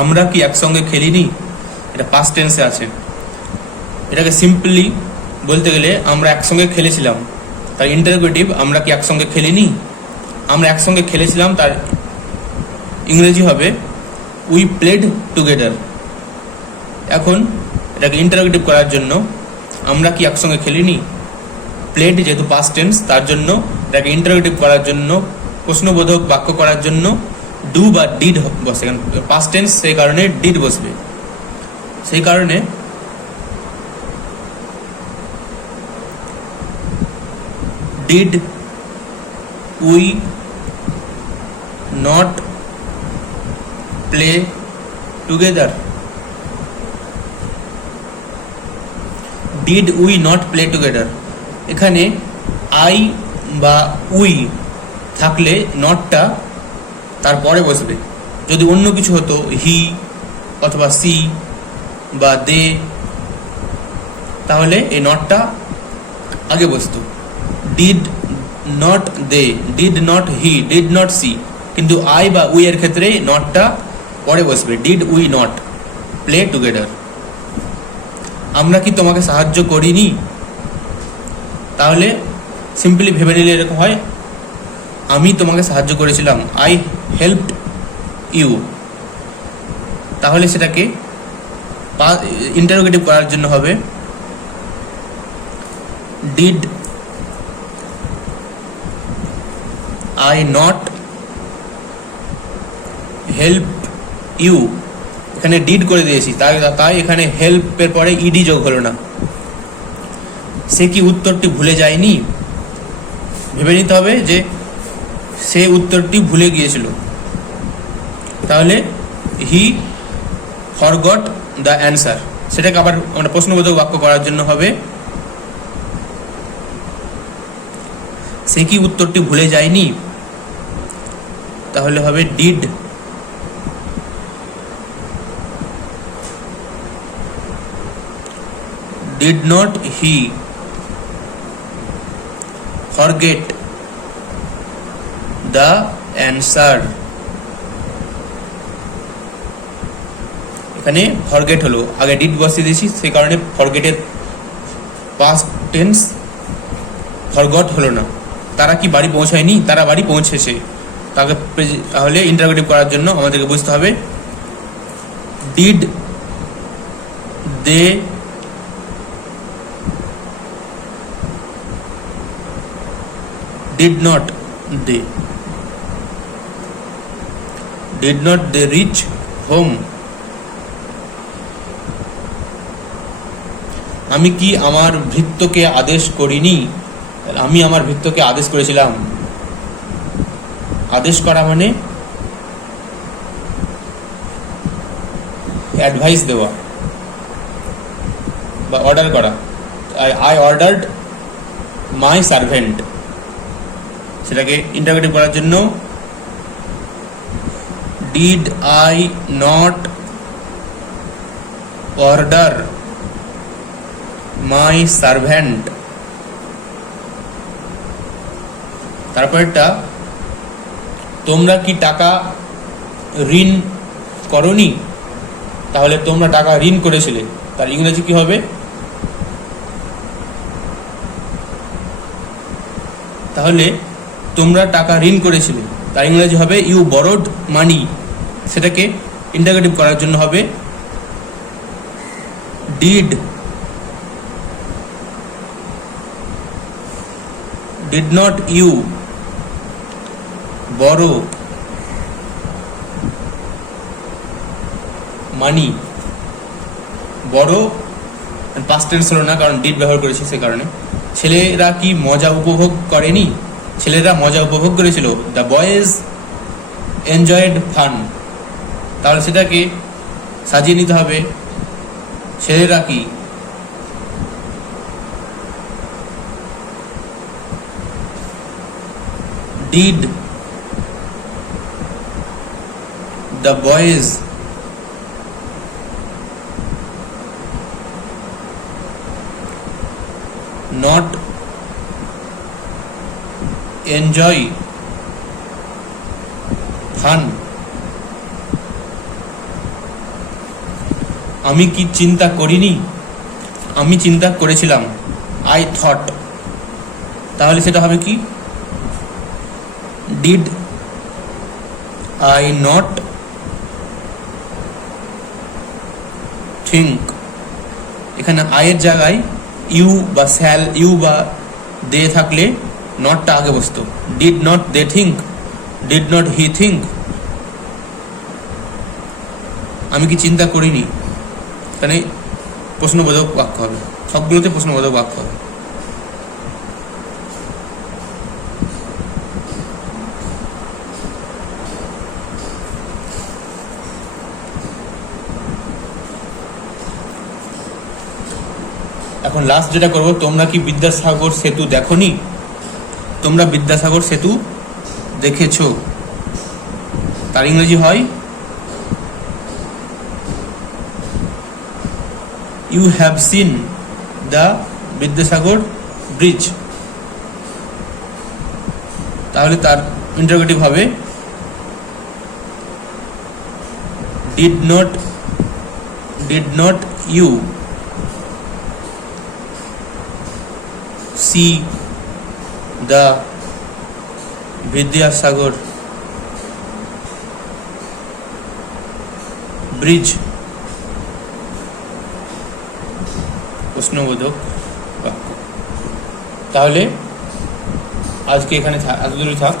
আমরা কি একসঙ্গে খেলিনি, এটা পাস্ট টেন্সে আছে। এটাকে সিম্পলি বলতে গেলে আমরা একসঙ্গে খেলেছিলাম, তার ইন্টারোগেটিভ আমরা কি একসঙ্গে খেলিনি, আমরা একসঙ্গে খেলেছিলাম, তার ইংরেজি হবে উই প্লেড টুগেদার। এখন এটাকে ইন্টারোগেটিভ করার জন্য আমরা কি একসঙ্গে খেলিনি, প্লেড যেহেতু পাস্ট টেন্স তার জন্য এটাকে ইন্টারোগেটিভ করার জন্য, প্রশ্নবোধক বাক্য করার জন্য ডু বা ডিড বসে, পাস্ট টেন্স সেই কারণে ডিড বসবে। সেই কারণে did we not play together, did we not play together. এখানে আই বা উই থাকলে নটটা তারপরে বসবে। যদি অন্য কিছু হতো, হি অথবা সি বা দে, তাহলে এই নটটা আগে বসতো। Did not they, did not he, did not she. কিন্তু আই বা উই এর ক্ষেত্রে নটটা পরে বসবে, did we not play together. আমরা কি তোমাকে সাহায্য করিনি, তাহলে সিম্পলি ভেবে নিলে এরকম হয়, আমি তোমাকে সাহায্য করেছিলাম, আই হেল্পড ইউ। তাহলে সেটাকে ইন্টারোগেটিভ করার জন্য হবে did I not help you. এখানে ডিড করে দিয়েছি, তাই এখানে হেল্পের পরে ইডি যোগ হলো না। সে কি উত্তরটি ভুলে যায়নি, ভেবে নিতে হবে যে সে উত্তরটি ভুলে গিয়েছিল, তাহলে হি ফরগট দ্য অ্যান্সার। সেটাকে আবার আমরা প্রশ্নবোধক বাক্য করার জন্য হবে সে কি উত্তরটি ভুলে যায়নি, তাহলে হবে did did not he forget the answer. এখানে ফরগেট হলো, আগে ডিড বসিয়ে দিয়েছি, সেই কারণে ফরগেটের পাস্ট টেন্স ফরগট হলো না। তারা কি বাড়ি পৌঁছায়নি, তারা বাড়ি পৌঁছেছে। তাহলে ইন্টারোগেটিভ করার জন্য আমাদেরকে বুঝতে হবে did they did not they reach home। আমি কি আমার ভৃত্যকে আদেশ করিনি, আমি আমার ভৃত্যকে আদেশ করেছিলাম। আদেশ করা মানে অ্যাডভাইস দেওয়া বা অর্ডার করা। I ordered my servant. সেটাকে ইন্টারোগেটিভ করার জন্য did I not order my servant. তারপরটা তোমরা কি টাকা ঋণ করনি, তাহলে তোমরা টাকা ঋণ করেছিলে, তার ইংরেজি কি হবে, তাহলে তোমরা টাকা ঋণ করেছিলে, তার ইংরেজি হবে ইউ বরোড মানি। সেটাকে ইন্টারোগেটিভ করার জন্য হবে ডিড নট ইউ বরো মানি। বড় পাস্ট টেন্স হলো না, কারণ ডিড ব্যবহার করেছি, সে কারণে। ছেলেরা কি মজা উপভোগ করেনি, ছেলেরা মজা উপভোগ করেছিল, দ্য বয়েজ এনজয়েড ফান। তাহলে সেটাকে সাজিয়ে নিতে হবে ছেলেরা কি did the boys not enjoy fun. আমি কি চিন্তা করিনি, আমি চিন্তা করেছিলাম, আই থট। তাহলে সেটা হবে কি, ডিড আই নট থিঙ্ক। এখানে আয়ের জায়গায় ইউ বা শ্যাল, ইউ বা দে থাকলে নটটা আগে বসতো। Did not they think, did not he think. আমি কি চিন্তা করিনি, এখানে প্রশ্নবোধক বাক্য হবে, সবগুলোতে প্রশ্নবোধক বাক্য হবে। এখন লাস্ট যেটা করবো, তোমরা কি বিদ্যাসাগর সেতু দেখোনি? তোমরা বিদ্যাসাগর সেতু দেখেছো, তার ইংরেজি হয় you have seen the Vidyasagar bridge. তাহলে তার ইন্টারোগেটিভ হবে did not you see the Vidyasagar bridge. প্রশ্নবোধক বাক্য। তাহলে আজকে এখানে এতদূরই থাক।